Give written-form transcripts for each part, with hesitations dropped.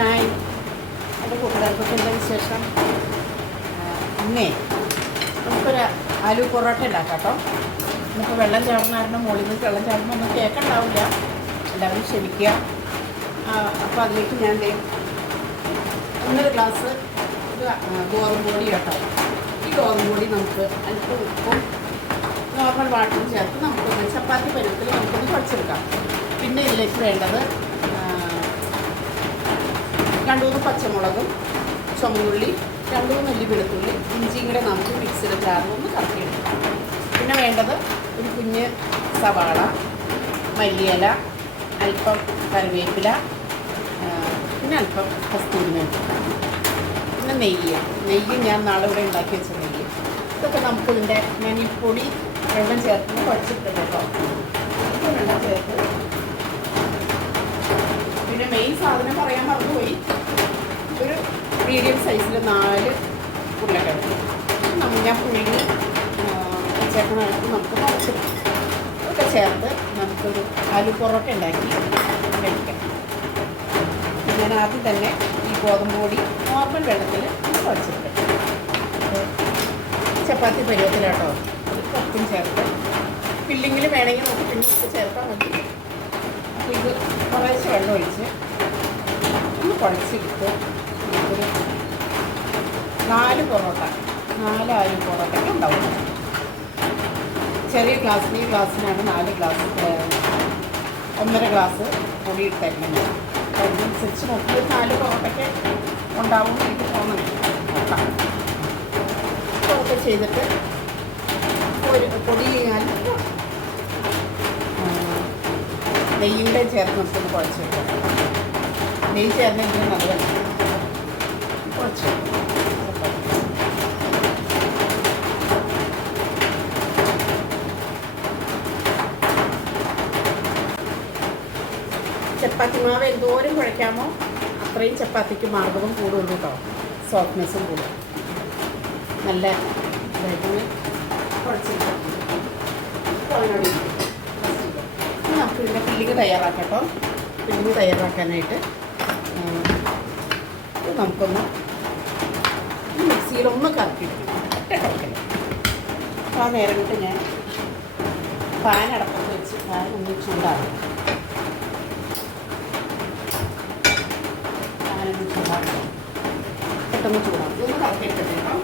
Hi, എൻ്റെ കൂട്ടുകാർക്കൊക്കെ എന്താ വിശേഷം? ഇന്നേ നമുക്കൊരു ആലു പൊറോട്ട ഉണ്ടാക്കാം കേട്ടോ. നമുക്ക് വെള്ളം ചാടുന്ന മുകളിൽ നിന്ന് വെള്ളം ചാടുമ്പോൾ ഒന്നും കേൾക്കുന്നുണ്ടാവില്ല, എല്ലാവരും ക്ഷമിക്കുക. അപ്പോൾ അതിലേക്ക് ഞാൻ 1 ഗ്ലാസ് ഗോതമ്പ് പൊടി കേട്ടോ. ഈ ഗോതമ്പ് പൊടി നമുക്ക് അല്പം ഉപ്പും നോർമൽ വാട്ടറും ചേർത്ത് നമുക്കൊന്ന് ചപ്പാത്തി പരുവത്തിൽ നമുക്കൊന്ന് കുഴച്ചെടുക്കാം. പിന്നെ ഇതിലേക്ക് വേണ്ടത് 2-3 പച്ചമുളകും, ചുമന്നുള്ളി, 2-3 നെല്ലി വെളുത്തുള്ളി, ഇഞ്ചിയും കൂടെ നമുക്ക് മിക്സിയിൽ ചേർന്ന് കറക്കിയെടുക്കാം. പിന്നെ വേണ്ടത് ഒരു കുഞ്ഞ് സവാള, മല്ലിയില, അല്പം കറിവേപ്പില, പിന്നെ അല്പം കസ്തൂരി മേത്തി, പിന്നെ നെയ്യ് ഞാൻ നാളെ ഇവിടെ ഉണ്ടാക്കി വെച്ച നെയ്യ്. ഇതൊക്കെ നമുക്കിതിൻ്റെ ഞാൻ ഈ പൊടി വെള്ളം ചേർത്ത് കുഴച്ചിട്ടുണ്ട് കേട്ടോ. വെള്ളം ചേർത്ത് പിന്നെ മെയിൻ സാധനം പറയാൻ മറന്നുപോയി, ഒരു മീഡിയം സൈസിൽ 4 ഉരുളക്കിഴങ്ങ് ഞാൻ പുഴുങ്ങി ചേർക്കണമായിട്ട് നമുക്ക് മുറിച്ചിടാം. ഇതൊക്കെ ചേർത്ത് നമുക്കൊരു ആലു പൊറോട്ട ഉണ്ടാക്കി കഴിക്കാം. ഞാൻ ആദ്യം തന്നെ ഈ ഗോതമ്പ് പൊടി നോർമൽ വെള്ളത്തിൽ കുഴച്ചിട്ട് ചപ്പാത്തി പരുവത്തിലാട്ടോ. അത് ഉപ്പും ചേർത്ത് ഫില്ലിങ്ങിൽ വേണമെങ്കിൽ നമുക്ക് പിന്നെ ഉപ്പ് ചേർത്താൽ മതി. അപ്പോൾ ഇത് കുറേശ്ശെ വെള്ളം ഒഴിച്ച് ഒന്ന് കുഴച്ചെടുത്ത് നമുക്കൊരു 4 പൊറോട്ട, 4 ആലു പൊറോട്ടയ്ക്ക് ഉണ്ടാവും. ചെറിയ ഗ്ലാസ്സിന് ഈ ഗ്ലാസ്സിനാണ് 4 ഗ്ലാസ് 1.5 ഗ്ലാസ് പൊടി ഇട്ടായിരുന്നു. അതിനനുസരിച്ച് നോക്കി 4 പൊറോട്ടയ്ക്ക് ഉണ്ടാവും എനിക്ക് തോന്നുന്നു. നോക്കാം. പൊറോട്ട ചെയ്തിട്ട് പൊടി ഞാൻ നെയ്യിൻ്റെ ചേർത്ത് നമുക്കൊന്ന് കുഴച്ചെടുക്കാം. നെയ്യ് ചേർന്നെങ്കിലും നല്ലതല്ല. കുഴച്ച് ചപ്പാത്തി മാവ് എന്തോരം കുഴയ്ക്കാമോ അത്രയും ചപ്പാത്തിക്ക് മാർഗവും കൂടുള്ളൂ കേട്ടോ, സോഫ്റ്റ്നെസ്സും കൂടും. നല്ല ഇതായിട്ട് കുഴച്ചെടുക്കാം. നമുക്ക് ഇതിൻ്റെ ഫില്ലിങ് തയ്യാറാക്കട്ടോ. ഫില്ലിങ് തയ്യാറാക്കാനായിട്ട് നമുക്കൊന്ന് മിക്സിയിലൊന്ന് കറക്കിയെടുക്കണം. കറക്കണം. അപ്പോൾ ആ നേരം കൊണ്ട് ഞാൻ പാൻ അടപ്പത്ത് വെച്ച് പാൻ ഒന്ന് ചൂടാകും. പാനൊന്ന് ചൂടാക്കണം, പെട്ടെന്ന് ചൂടാകും. ഇതൊന്ന് കറക്കിയെടുക്കട്ടെ കേട്ടോ.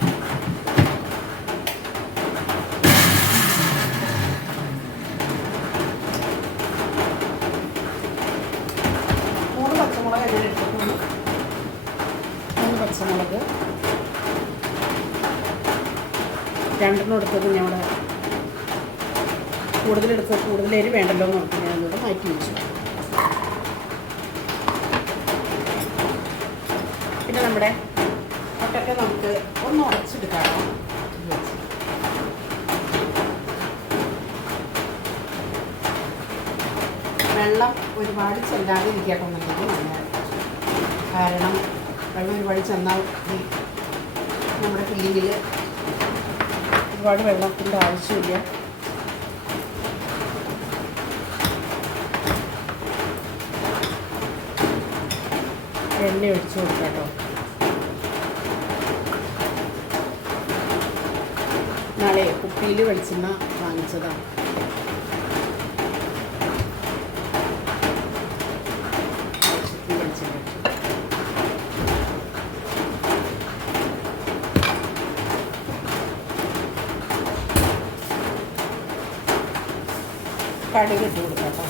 പച്ചമുളക് ഞാൻ എടുത്തിട്ടുണ്ട്. 3 പച്ചമുളക്, 2 എടുത്തത് ഞാൻ ഇവിടെ കൂടുതൽ എരി വേണ്ടല്ലോ എന്ന് നോക്കി ഞാനിവിടെ മാറ്റി വെച്ചു. പിന്നെ നമ്മുടെ മുട്ടയ്ക്ക് നമുക്ക് ഒന്ന് ഉടച്ചെടുക്കാം. വെള്ളം ഒരുപാട് ചെല്ലാതെ ഇരിക്കണമെന്നുണ്ടെങ്കിൽ നല്ലതാണ്. കാരണം വെള്ളം ഒരുപാട് ചെന്നാൽ നമ്മുടെ ഫില്ലിങ്ങിൽ ഒരുപാട് വെള്ളത്തിൻ്റെ ആവശ്യമില്ല. എണ്ണ ഒഴിച്ച് കൊടുക്കാം കേട്ടോ. നാളെ കുപ്പിയിൽ വെളിച്ചെണ്ണ വാങ്ങിച്ചതാണ്. കടുക് ഇട്ട് കൊടുക്കാം കേട്ടോ.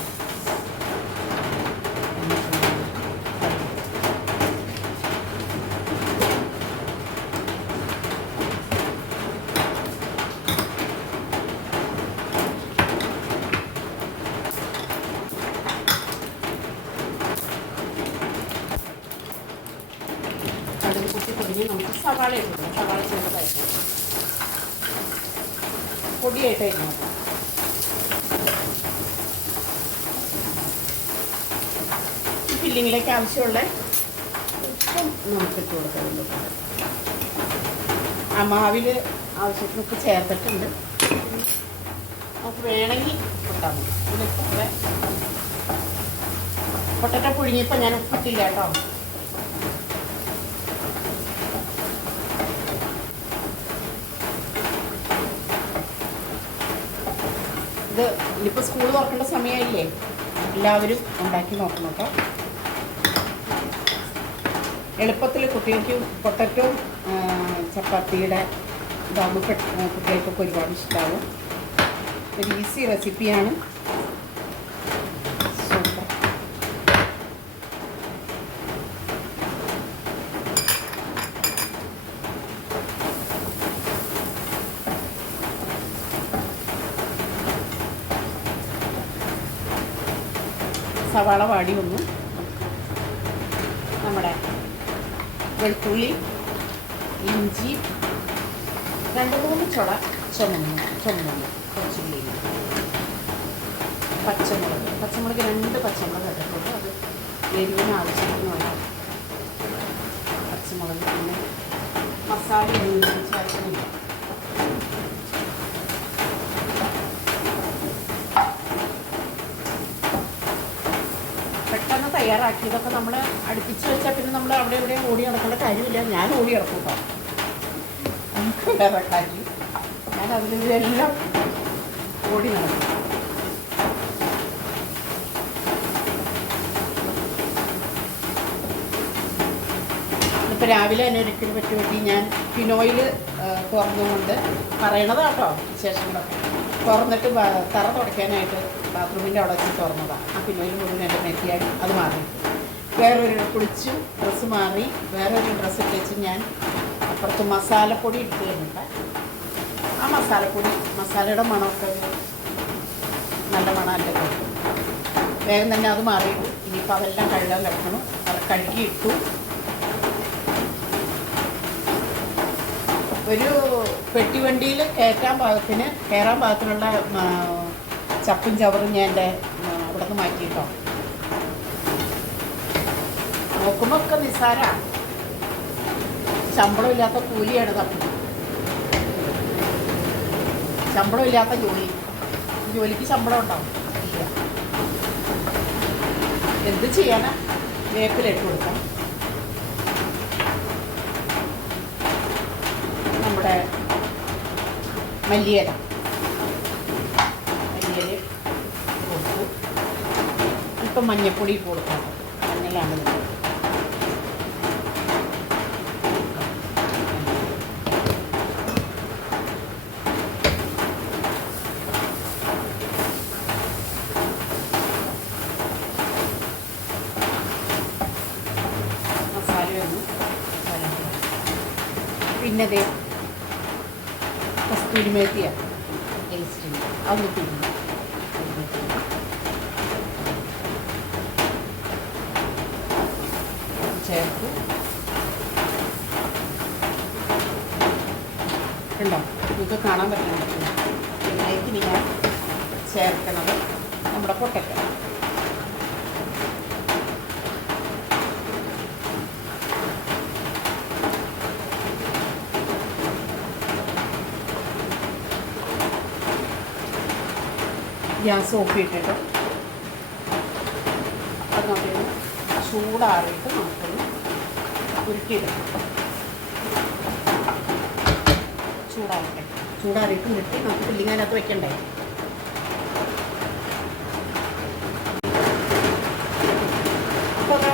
കടുക് കുത്തി പൊടിഞ്ഞ് നമുക്ക് സവാള ഇട്ട് കൊടുക്കാം. സവാള ചെറുതായിട്ട് പൊടിയായിട്ടായിരുന്നു. ഫില്ലിങ്ങിലേക്ക് ആവശ്യമുള്ള ഉപ്പും നമുക്കിട്ട് കൊടുക്കുന്നുണ്ട്. ആ മാവിൽ ആവശ്യത്തിന് ഉപ്പ് ചേർത്തിട്ടുണ്ട്. നമുക്ക് വേണമെങ്കിൽ ഇട്ടാൽ മതി. ഇതിലിപ്പോൾ പൊട്ടറ്റോ പുഴുങ്ങിയപ്പോൾ ഞാൻ ഉപ്പിട്ടില്ല കേട്ടോ. ഇത് ഇനിയിപ്പോൾ സ്കൂൾ തുറക്കേണ്ട സമയമായില്ലേ, എല്ലാവരും ഉണ്ടാക്കി നോക്കണം കേട്ടോ. എളുപ്പത്തിൽ കുട്ടികൾക്ക് പൊട്ടറ്റോ ചപ്പാത്തിയുടെ ഇതാകുമ്പോൾ കുട്ടികൾക്കൊക്കെ ഒരുപാട് ഇഷ്ടമാകും. ഒരു ഈസി റെസിപ്പിയാണ്. സൂപ്പർ. സവാള വാടി വന്നു. നമ്മുടെ വെളുത്തുള്ളി, ഇഞ്ചി, 2-3 ചുമന്നുള്ളി, കുറച്ചുള്ളി, പച്ചമുളക് 2 പച്ചമുളക് എടുക്കുന്നത്. അത് എരിവിന് ആവശ്യത്തിന് വേണം പച്ചമുളക്. പിന്നെ മസാല ചേർക്കുന്നില്ല. പെട്ടെന്ന് തയ്യാറാക്കിയതൊക്കെ നമ്മൾ അടുപ്പിച്ച് വെച്ചാൽ പിന്നെ നമ്മൾ അവിടെ ഇവിടെ ഓടി നടക്കേണ്ട കാര്യമില്ല. ഞാൻ ഓടി നടക്കും കേട്ടോ. നമുക്ക് വേറെ കാര്യം, ഞാൻ അതിലെല്ലാം ഓടി നടക്കും. ഇപ്പോൾ രാവിലെ തന്നെ ഒരിക്കലും പറ്റി ഞാൻ ഫിനോയിൽ തുറന്നുകൊണ്ട് പറയണതാട്ടോ വിശേഷങ്ങളൊക്കെ. തുറന്നിട്ട് തറ തുടയ്ക്കാനായിട്ട് ബാത്റൂമിൻ്റെ അവിടെ വെച്ച് തുറന്നതാണ്. ആ ഫിനോയിൽ മുഴുവൻ എൻ്റെ നെറ്റിയാടി അത് മാറി. വേറൊരു കുളിച്ചു ഡ്രസ്സ് മാറി വേറൊരു ഡ്രസ്സ് ഇട്ടേച്ച് ഞാൻ അപ്പുറത്ത് മസാലപ്പൊടി ഇട്ട് കഴിഞ്ഞിട്ട് ആ മസാലയുടെ മണമൊക്കെ നല്ല മണമല്ല കിട്ടും. വേഗം തന്നെ അത് മാറിയിട്ടു. ഇനിയിപ്പോൾ അതെല്ലാം കഴുകാൻ കിടക്കണം. അത് കഴുകിയിട്ടു. ഒരു പെട്ടിവണ്ടിയിൽ കയറാൻ പാകത്തിനുള്ള ചപ്പും ചവറും ഞാൻ എൻ്റെ അവിടെ നിന്ന് മാറ്റിയിട്ടോ. നോക്കുമ്പോൾ ഒക്കെ നിസ്സാരമാണ്. ശമ്പളമില്ലാത്ത കൂലിയാണ് തപ്പി. ശമ്പളമില്ലാത്ത ജോലിക്ക് ശമ്പളം ഉണ്ടാവും ഇല്ല. എന്ത് ചെയ്യാനാ? വേപ്പിലിട്ട് കൊടുക്കാം. നമ്മുടെ മല്ലിയില കൊടുത്തു. ഇപ്പം മഞ്ഞൾപ്പൊടി ഇട്ട് കൊടുക്കാം. മഞ്ഞളാണ് പിന്നെ അതേ കസ്തൂരി മേത്തിയാണ് ടേസ്റ്റിന്. അതൊന്ന് പിന്നെ ചേർത്ത് ഉണ്ടോ നിങ്ങൾക്ക് കാണാൻ പറ്റുന്നുണ്ട്. ഇതിലേക്ക് ഞാൻ ചേർക്കണത് നമ്മുടെ പൊട്ടറ്റോ. ഗ്യാസ് ഓഫ് ചെയ്തിട്ട് അത് നമുക്ക് ചൂടാറിയിട്ട് നമുക്കൊന്ന് ഉരുട്ടിയെടുക്കാം. ചൂടാറിയിട്ട് ഉരുട്ടി നമുക്ക് ഫില്ലിങ് അതിനകത്ത് വെക്കണ്ടേ. അപ്പോൾ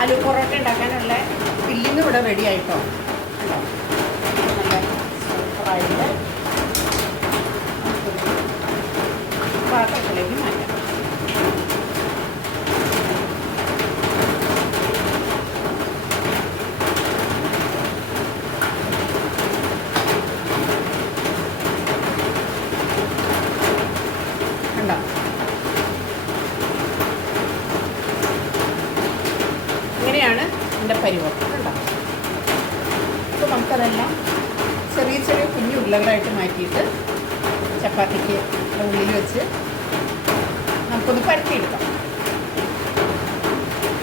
ആലു പൊറോട്ട ഉണ്ടാക്കാനുള്ള ഫില്ലിങ് ഇവിടെ റെഡി ആയിട്ടോ. ഉണ്ടോ നല്ല സൂപ്പറായിട്ട് പാത്രത്തിലേക്ക് മാറ്റാം. കണ്ടോ ഇങ്ങനെയാണ് എൻ്റെ പരിവർത്തനം. കണ്ടോ അപ്പോൾ നമുക്കതെല്ലാം ചെറിയ ചെറിയ കുഞ്ഞു ഉരുളകളായിട്ട് മാറ്റിയിട്ട് ചപ്പാത്തിക്ക് ഉള്ളിൽ വെച്ച് നമുക്കൊന്ന് പരത്തിയെടുക്കാം.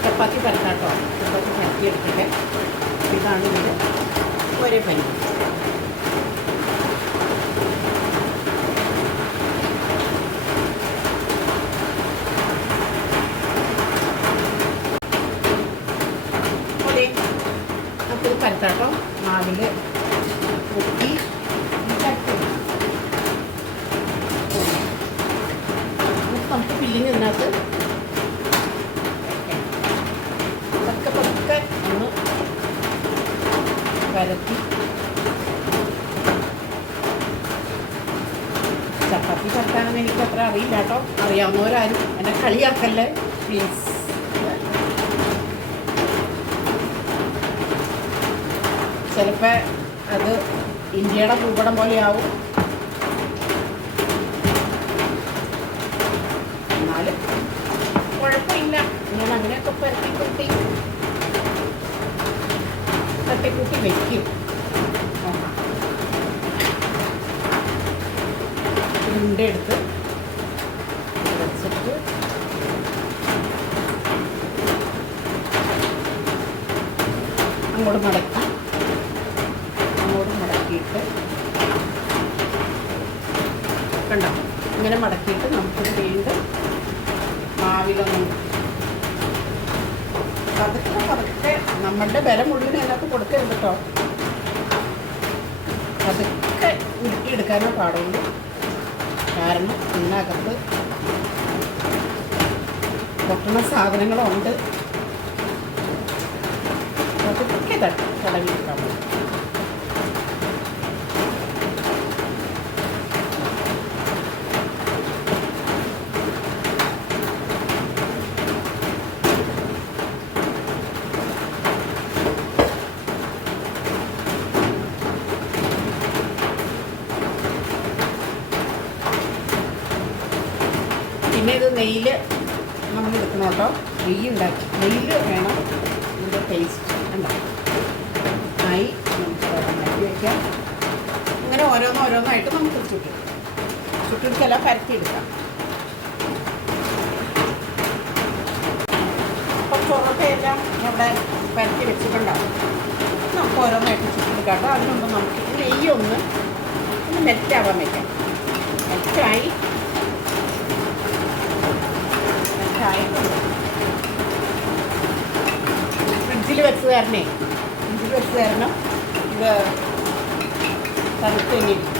ചപ്പാത്തി പരത്താട്ടോ. ചപ്പാത്തി പരത്തിയെടുത്തിട്ട് ഇതാണ് ഇതിൻ്റെ ഒരേ പനി. അതെ നമുക്കിത് പരത്താട്ടോ. മാവിൽ മുക്കി പരത്തി ഫില്ലിങ് ഇതിനകത്ത് പതുക്കെ പതുക്കെ ഒന്ന് പരത്തി. ചപ്പാത്തി പരത്താനൊന്നും എനിക്കത്ര അറിയില്ല കേട്ടോ. അറിയാവുന്നവരാരും എന്നെ കളിയാക്കല്ലേ പ്ലീസ്. ചിലപ്പോൾ അത് ഇന്ത്യയുടെ ഭൂപടം പോലെയാവും. എന്നാലും കുഴപ്പമില്ല. ഞാൻ അങ്ങനെയൊക്കെ തട്ടിക്കൂട്ടി വയ്ക്കും. ഉണ്ടെടുത്ത് വെച്ചിട്ട് അങ്ങോട്ട് മടക്കിയിട്ട് കണ്ടോ, ഇങ്ങനെ മടക്കിയിട്ട് നമുക്കിത് വീണ്ടും മാവിലൊന്നും പതുക്കെ നമ്മളുടെ ബലം മുഴുവൻ അതിനകത്ത് കൊടുക്കരുത് കേട്ടോ. പതുക്കെ ഉരുട്ടിയെടുക്കാനേ പാടുള്ളൂ. കാരണം ഇതിനകത്ത് പൊട്ടുന്ന സാധനങ്ങളുണ്ട്. പതുക്കെ തടവിയെടുക്കാൻ മതി. പിന്നെ ഇത് നെയ്യിൽ നമ്മൾ എടുക്കണം കേട്ടോ. നെയ്യ് വേണം ഇതിൻ്റെ ടേസ്റ്റ് ഉണ്ടാവും. ആയി നമുക്ക് മാറ്റി വയ്ക്കാം. ഇങ്ങനെ ഓരോന്നായിട്ട് നമുക്ക് ചുട്ടെടുത്തെല്ലാം പരത്തിയെടുക്കാം. അപ്പം ചൊറൊക്കെയെല്ലാം ഇവിടെ പരത്തി വെച്ചിട്ടുണ്ടാവും. നമുക്ക് ഓരോന്നായിട്ട് ചുട്ടെടുക്കാം കേട്ടോ. അതിനുണ്ട് നമുക്ക് നെയ്യൊന്ന് മെൽറ്റാവാൻ വയ്ക്കാം. മെൽറ്റായി ഫ്രിഡ്ജിൽ വെച്ച് തരണം. ഇത് തണുത്ത് കഴിഞ്ഞിരിക്കും.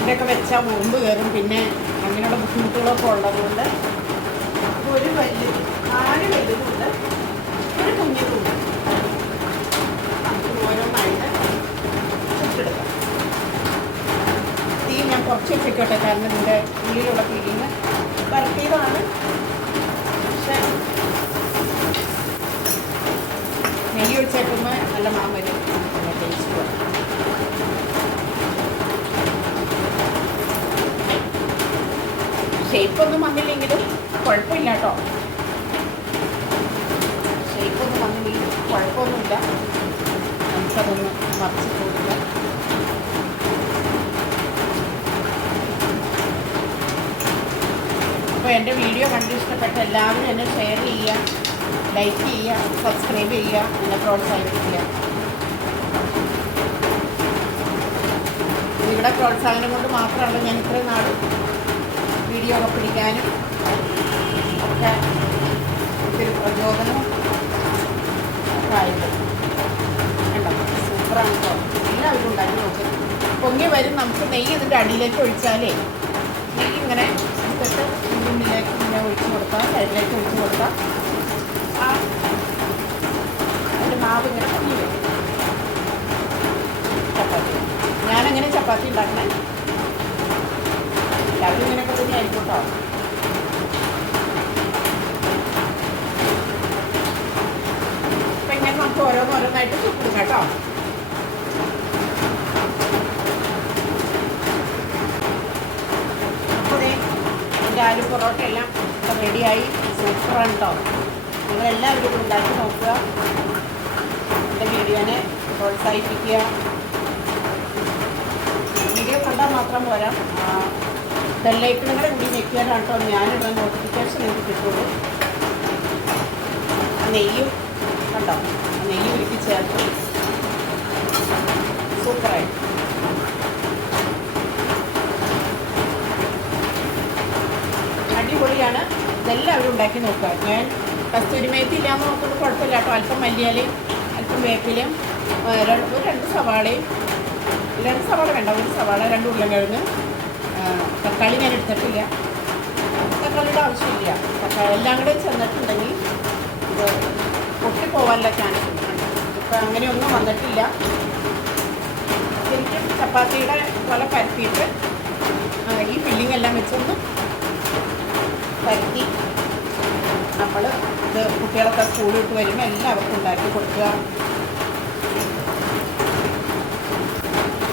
ഇതൊക്കെ വെച്ചാൽ മുമ്പ് കയറും. പിന്നെ അങ്ങനെയുള്ള ബുദ്ധിമുട്ടുകളൊക്കെ ഉള്ളതുകൊണ്ട് ഒരു 4 വലുതുണ്ട്, ഒരു കുഞ്ഞിതുണ്ട്. നമുക്ക് ഓരോന്നായിട്ട് ചുട്ടെടുക്കാം. തീ ഞാൻ കുറച്ച് വെച്ചേക്കോട്ടെ. കാരണം ഇതിൻ്റെ ഉള്ളിലുള്ള ഫീലിങ് വരട്ടിയതാണ്. പക്ഷെ നെയ്യ് ഒഴിച്ചേക്കുമ്പോൾ നല്ല മണം വരും, നല്ല ടേസ്റ്റ് വരും. ഷേപ്പൊന്നും വന്നില്ലെങ്കിലും കുഴപ്പമില്ല കേട്ടോ. ഷേപ്പൊന്നും വന്നില്ലെങ്കിലും കുഴപ്പമൊന്നുമില്ല. നമുക്കതൊന്ന് മറിച്ച് കൊടുക്കാം. അപ്പോൾ എൻ്റെ വീഡിയോ കണ്ട് ഇഷ്ടപ്പെട്ട എല്ലാവരും എന്നെ ഷെയർ ചെയ്യുക, ലൈക്ക് ചെയ്യുക, സബ്സ്ക്രൈബ് ചെയ്യുക, എന്നെ പ്രോത്സാഹിപ്പിക്കുക. നിങ്ങളുടെ പ്രോത്സാഹനം കൊണ്ട് മാത്രമല്ല ഞാൻ ഇത്രയും നാൾ വീഡിയോ ഒക്കെ പിടിക്കാനും ഒക്കെ ഒത്തിരി പ്രചോദനവും ഒക്കെ ആയിട്ട്. കണ്ടോ, സൂപ്പറാണ് കേട്ടോ. എല്ലാവരും ഉണ്ടാക്കി നോക്കും. പൊങ്ങി വരും. നമുക്ക് നെയ്യ് ഇതിൻ്റെ അടിയിലേക്ക് ഒഴിച്ചാലേ നെയ്യ് ഇങ്ങനെ എടുത്തിട്ട് ഉള്ളിലേക്ക് ഇങ്ങനെ ഒഴിച്ച് കൊടുക്കാം, സൈഡിലേക്ക് ഒഴിച്ച് കൊടുക്കാം. ആ അതിൻ്റെ മാവ് ഇങ്ങനെ പൊങ്ങി വരും. ചപ്പാത്തി ഞാനങ്ങനെ ചപ്പാത്തി ഉണ്ടാക്കണേ. എല്ലാവരും ഇങ്ങനെയൊക്കെ തന്നെ ആയിരിക്കും കേട്ടോ. അപ്പം ഇങ്ങനെ നമുക്ക് ഓരോന്നായിട്ട് ചുട്ടെടുക്കാം കേട്ടോ. അപ്പോൾ എൻ്റെ ആലു പൊറോട്ട എല്ലാം റെഡിയായി. സൂപ്പറാണ് കേട്ടോ. നിങ്ങളെല്ലാവരും ഉണ്ടാക്കി നോക്കുക. എൻ്റെ വീഡിയോനെ പ്രോത്സാഹിപ്പിക്കുക. വീഡിയോ കണ്ടാൽ മാത്രം പോരാ, ബെല്ലൈക്കണുകളെ കൂടി ഞെക്കിയാലാണ് കേട്ടോ ഞാനിടുന്ന നോട്ടിഫിക്കേഷൻ എനിക്ക് കിട്ടുള്ളൂ. നെയ്യും കണ്ടോ, നെയ്യ് ഉരുക്കി ചേർത്ത് സൂപ്പറായി. അടിപൊളിയാണ്. ഇതെല്ലാവരും ഉണ്ടാക്കി നോക്കുക. ഞാൻ കസ്തൂരിമേത്തി ഇല്ലാന്ന് നോക്കുന്നത് കുഴപ്പമില്ല കേട്ടോ. അല്പം മല്ലിയിലയും അല്പം വേപ്പിലയും രണ്ട് സവാളയും, 2 സവാള വേണ്ട, 1 സവാള, 2 ഉരുളക്കിഴങ്ങ്, തക്കാളി ഞാൻ എടുത്തിട്ടില്ല. തക്കാളിയുടെ ആവശ്യമില്ല. തക്കാളി എല്ലാം കൂടെ ചെന്നിട്ടുണ്ടെങ്കിൽ ഇത് പൊട്ടിപ്പോവാനുള്ള ചാൻസ് ഉണ്ട്. ഇപ്പം അങ്ങനെയൊന്നും വന്നിട്ടില്ല. ശരിക്കും ചപ്പാത്തിയുടെ പോലെ പരത്തിയിട്ട് ഈ ഫില്ലിംഗ് എല്ലാം വെച്ചൊന്ന് പരത്തി നമ്മൾ ഇത് കുട്ടികളൊക്കെ സ്കൂളിൽ വിട്ട് വരുമ്പോൾ എല്ലാവർക്കും ഉണ്ടാക്കി കൊടുക്കുക.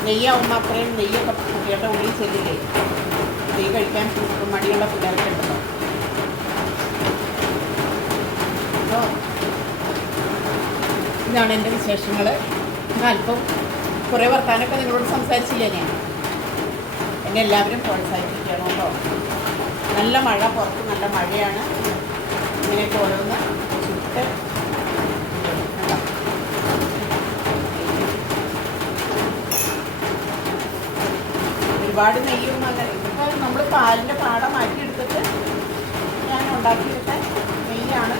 നെയ്യാവുമ്പോൾ അത്രയും നെയ്യൊക്കെ കുട്ടികളുടെ ഉള്ളിൽ ചെല്ലില്ലേ, നെയ്യ് കഴിക്കാൻ മടിയുള്ള പിള്ളേർക്ക് ഉണ്ടല്ലോ. അപ്പോൾ ഇതാണ് എൻ്റെ വിശേഷങ്ങൾ. അല്പം കുറേ വർത്താനൊക്കെ നിങ്ങളോട് സംസാരിച്ചില്ല ഞാൻ. എന്നെ എല്ലാവരും പ്രോത്സാഹിപ്പിക്കണം കേട്ടോ. നല്ല മഴ, പുറത്ത് നല്ല മഴയാണ്. ഇങ്ങനെയൊക്കെ ഓരോന്ന് ചുട്ട് ഒരുപാട് നെയ്യും അങ്ങനെ. ഇപ്പോൾ നമ്മൾ പാലിൻ്റെ പാട മാറ്റിയെടുത്തിട്ട് ഞാൻ ഉണ്ടാക്കിയെടുത്ത നെയ്യാണ്.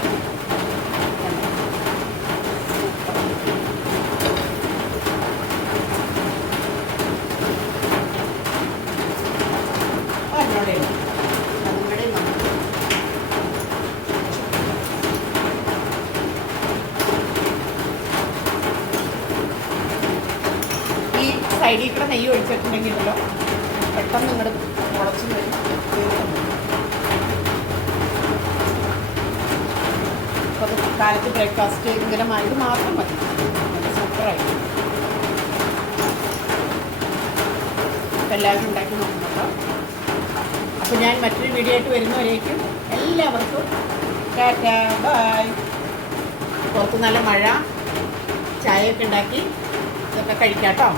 സൈഡിൽ കൂടെ നെയ്യ് ഒഴിച്ചിട്ടുണ്ടെങ്കിലല്ലോ പെട്ടെന്ന് ഇങ്ങോട്ട് മുളച്ച് വരും. അപ്പോൾ കാലത്ത് ബ്രേക്ക്ഫാസ്റ്റ് ഇങ്ങനെ ഇത് മാത്രം മതി. സൂപ്പറായി. അപ്പോൾ എല്ലാവരും ഉണ്ടാക്കി നോക്കുന്നുണ്ടോ? അപ്പോൾ ഞാൻ മറ്റൊരു വീഡിയോ ആയിട്ട് വരുന്നവരേക്കും എല്ലാവർക്കും ടാറ്റാ ബൈ. പുറത്ത് നല്ല മഴ, ചായയൊക്കെ ഉണ്ടാക്കി ഇതൊക്കെ കഴിക്കാം കേട്ടോ.